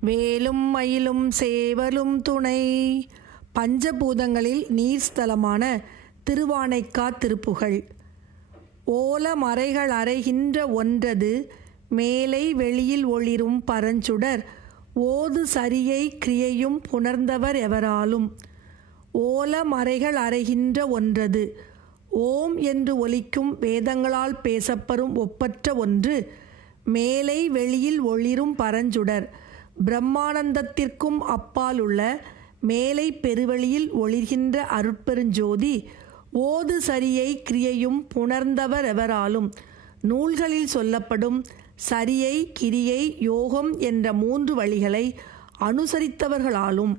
வேலும் மயிலும் சேவலும் துணை. பஞ்சபூதங்களில் நீர்ஸ்தலமான திருவானைக்கா திருப்புகழ் ஓல மறைகள் அறைகின்ற ஒன்றது மேலை வெளியில் ஒளிரும் பரஞ்சுடர். ஓது சரியை கிரியையும் புணர்ந்தவர் எவராலும். ஓல மறைகள் அறைகின்ற ஒன்றது ஓம் என்று ஒலிக்கும் வேதங்களால் பேசப்பெறும் ஒப்பற்ற ஒன்று மேலை வெளியில் ஒளிரும் பரஞ்சுடர். பிரம்மானந்தத்திற்கும் அப்பால் உள்ள மேலை பெருவழியில் ஒளிர்கின்ற அருட்பெருஞ்சோதி ஓது சரியை கிரியையும் புணர்ந்தவர் எவராலும்? நூல்களில் சொல்லப்படும் சரியை கிரியை யோகம் என்ற மூன்று வழிகளை அனுசரித்தவர்களாலும்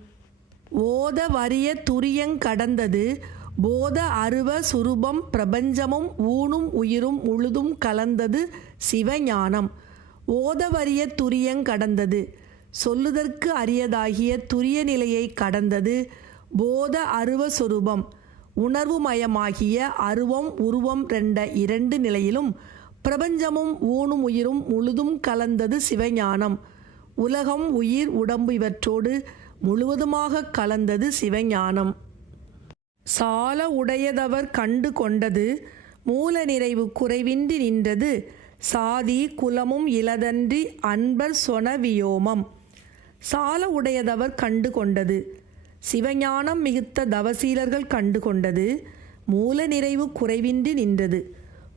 ஓத வரிய துரியங் கடந்தது போத அருவ சுரூபம் பிரபஞ்சமும் ஊனும் உயிரும் முழுதும் கலந்தது சிவஞானம். ஓதவரிய துரியங் கடந்தது சொல்லுதற்கு அரியதாகிய துரிய நிலையை கடந்தது போத அருவ சொரூபம். உணர்வுமயமாகிய அருவம் உருவம் ரெண்ட இரண்டு நிலையிலும் பிரபஞ்சமும் ஊனும் உயிரும் முழுதும் கலந்தது சிவஞானம். உலகம் உயிர் உடம்பு இவற்றோடு முழுவதுமாக கலந்தது சிவஞானம். சால உடையதவர் கண்டு கொண்டது மூல நிறைவு குறைவின்றி நின்றது சாதி குலமும் இலதன்றி அன்பர் சொன வியோமம். சால உடையதவர் கண்டு கொண்டது. சிவஞானம் மிகுத்த தவசீலர்கள் கண்டு கொண்டது. மூல நிறைவு குறைவின்றி நின்றது.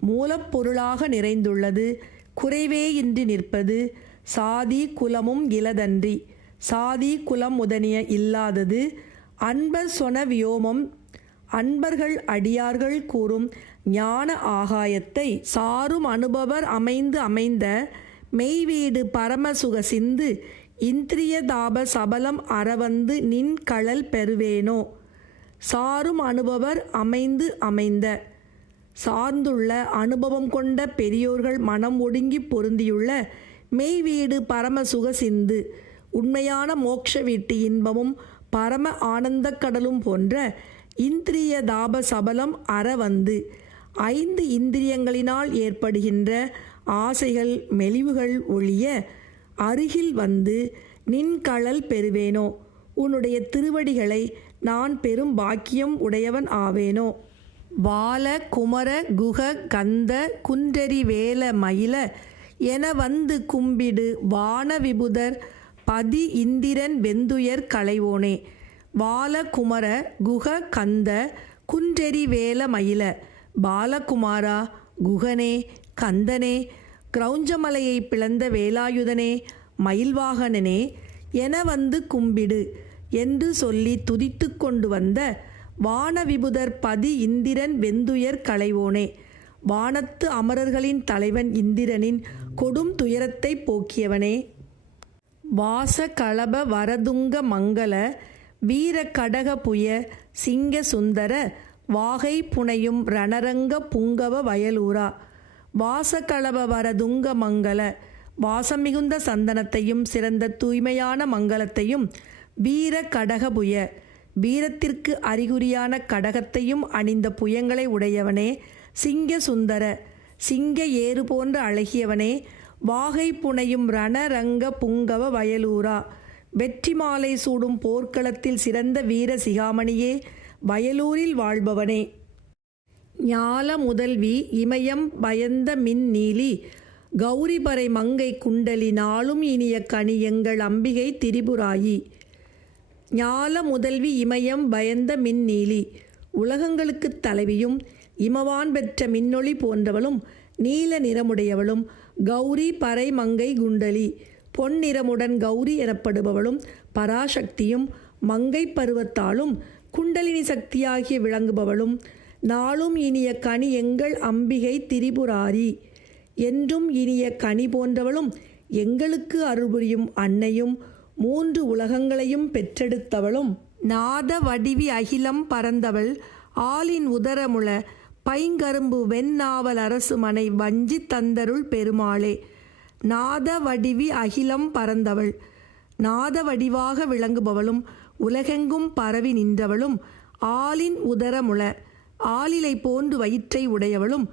மூலப்பொருளாக நிறைந்துள்ளது. குறைவே இன்றி நிற்பது. சாதி குலமும் இலதன்றி. சாதி குலம் முதனிய இல்லாதது. அன்பர் சொன வியோமம். அன்பர்கள் அடியார்கள் கூறும் ஞான ஆகாயத்தை சாரும் அனுபவர் அமைந்து அமைந்த மெய்வீடு பரமசுக சிந்து இந்திரியதாப சபலம் அறவந்து நின் கழல் பெறுவேனோ? சாரும் அனுபவர் அமைந்து அமைந்த. சார்ந்துள்ள அனுபவம் கொண்ட பெரியோர்கள் மனம் ஒடுங்கி பொருந்தியுள்ள மெய்வீடு பரமசுக சிந்து. உண்மையான மோட்ச வீட்டு இன்பமும் பரம ஆனந்தக் கடலும் போன்ற இந்திரிய தாப சபலம் அற வந்து ஐந்து இந்திரியங்களினால் ஏற்படுகின்ற ஆசைகள் மெலிவுகள் ஒழிய அருகில் வந்து நின்கழல் பெறுவேனோ? உன்னுடைய திருவடிகளை நான் பெரும் பாக்கியம் உடையவன் ஆவேனோ? வால குமர குக கந்த குன்றெறி வேல மயில என வந்து கும்பிடு வான விபுதர் பதி இந்திரன் வெந்துயர் களைவோனே. வாலகுமர குக கந்த குன்றெறி வேல மயில. பாலகுமாரா குகனே கந்தனே கிரௌஞ்சமலையை பிளந்த வேலாயுதனே மயில்வாகனனே என வந்து கும்பிடு என்று சொல்லி துதித்து கொண்டு வந்த வானவிபுதர் பதி இந்திரன் வெந்துயர் களைவோனே. வானத்து அமரர்களின் தலைவன் இந்திரனின் கொடும் துயரத்தை போக்கியவனே. வாச கலப வரதுங்க மங்கள வீர கடக புய சிங்க சுந்தர வாகை புனையும் ரணரங்க புங்கவ வயலூரா. வாசகளப வரதுங்க மங்கள. வாசம் மிகுந்த சந்தனத்தையும் சிறந்த தூய்மையான மங்களத்தையும் வீர கடக புய வீரத்திற்கு அறிகுறியான கடகத்தையும் அணிந்த புயங்களை உடையவனே சிங்க சுந்தர. சிங்க ஏறு போன்ற அழகியவனே வாகை புனையும் ரணரங்க புங்கவ வயலூரா. வெற்றி மாலை சூடும் போர்க்களத்தில் சிறந்த வீர சிகாமணியே வயலூரில் வாழ்பவனே. ஞால முதல்வி இமயம் பயந்த மின் நீலி கௌரிபறை மங்கை குண்டலி நாளும் இனிய கனி எங்கள் அம்பிகை திரிபுராயி. ஞால முதல்வி இமயம் பயந்த மின் நீலி உலகங்களுக்குத் தலைவியும் இமவான் பெற்ற மின்னொளி போன்றவளும் நீல நிறமுடையவளும் கௌரி பறை மங்கை குண்டலி. பொன் நிறமுடன் கௌரி எனப்படுபவளும் பராசக்தியும் மங்கை பருவத்தாலும் குண்டலினி சக்தியாகிய விளங்குபவளும் நாளும் இனிய கனி எங்கள் அம்பிகை திரிபுராரி. என்றும் இனிய கனி போன்றவளும் எங்களுக்கு அருள்புரியும் அன்னையும் மூன்று உலகங்களையும் பெற்றெடுத்தவளும். நாத வடிவி அகிலம் பறந்தவள் ஆளின் உதரமுள பைங்கரும்பு வெண்ணாவல் அரசு மனை வஞ்சி தந்தருள் பெருமாளே. நாத வடிவி அகிலம் பறந்தவள் நாத வடிவாக விளங்குபவளும் உலகெங்கும் பரவி நின்றவளும் ஆளின் உதரமுள ஆளிலை போன்று வயிற்றை உடையவளும்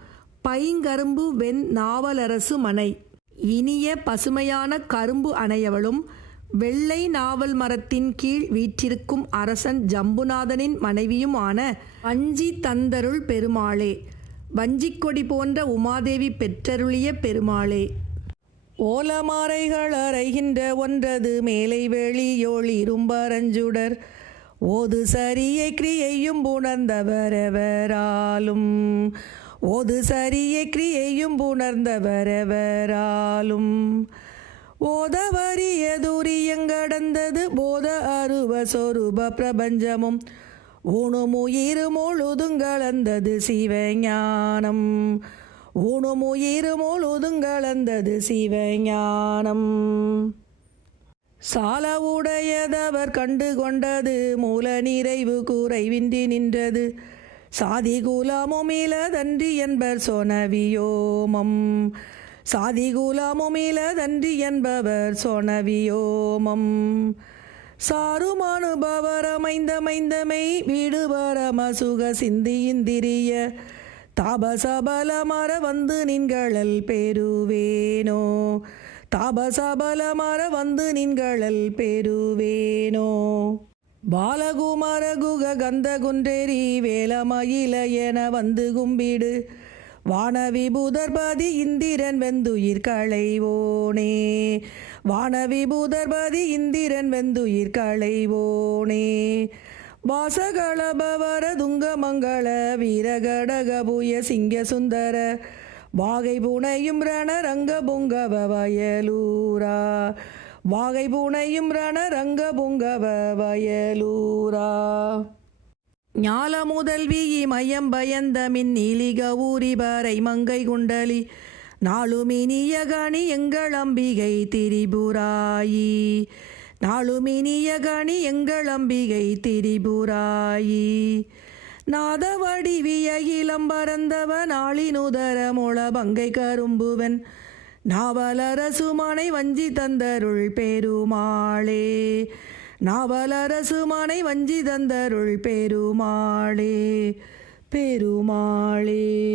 பைங்கரும்பு வெண் நாவலரசு மனை. இனிய பசுமையான கரும்பு அணையவளும் வெள்ளை நாவல் மரத்தின் கீழ் வீற்றிருக்கும் அரசன் ஜம்புநாதனின் மனைவியுமான வஞ்சி தந்தருள் பெருமாளே வஞ்சிக்கொடி போன்ற உமாதேவி பெற்றருளிய பெருமாளே. ஓலமாறைகள் அறைகின்ற ஒன்றது மேலை வெளியொளிரும்பரஞ்சுடர் ஓது சரியை கிரியையும் புணர்ந்தவரவராலும். ஓது சரியை கிரியையும் புணர்ந்தவரவராலும். ஓதவரியதுரியங்கடந்தது போத அருவ சொரூப பிரபஞ்சமும். ஊனுமுயிரு முழுதுங்கலந்தது சிவஞானம். ஊனுமுயிரு முழுதுங்கலந்தது சிவஞானம். சால உடையதவர் கண்டு கொண்டது மூல நிறைவு குறைவின்றி நின்றது. சாதி குலமுமிலதன்றி என்பர் சொனவியோமம். சாதி குலமுமிலதன்றி என்பவர் சொனவியோமம். சாருமானுபவர் அமைந்தமைந்தமை வீடுபரம சுக சிந்தி இந்திரிய தாபசபலமர வந்து நின்களல் பெறுவேனோ. தாபசபலமர வந்து நின்களல் பெருவேனோ பாலகுமார குக கந்த குன்றேரி வேலமயில என வந்து கும்பிடு. வானவிபூதர்பதி இந்திரன் வெந்துயிர் களைவோனே. வானவிபூதர்பதி இந்திரன் வெந்துயிர் களைவோனே. வாசகளபவர துங்கமங்கள வீரகடகபுய சிங்க சுந்தர. வாகை புனையும் ரண ரங்க புங்கவ வயலூரா. வாகை புனையும் ரண ரங்க புங்கவ வயலூரா. ஞால முதல்வி மயம் பயந்த மின் நீலிக ஊரிபரை மங்கை குண்டலி. நாளுமினிய கணி எங்கள் அம்பிகை திரிபுராயி. நாளுமினிய கணி எங்கள் அம்பிகை திரிபுராயி. நாத வடிவிய இளம் பரந்தவ நாளினுதர முள பங்கை கரும்புவன். நாவலரசுமானை வஞ்சி தந்தருள் பெருமாளே. நாவலரசுமானை வஞ்சி தந்தருள் பெருமாளே. பெருமாளே.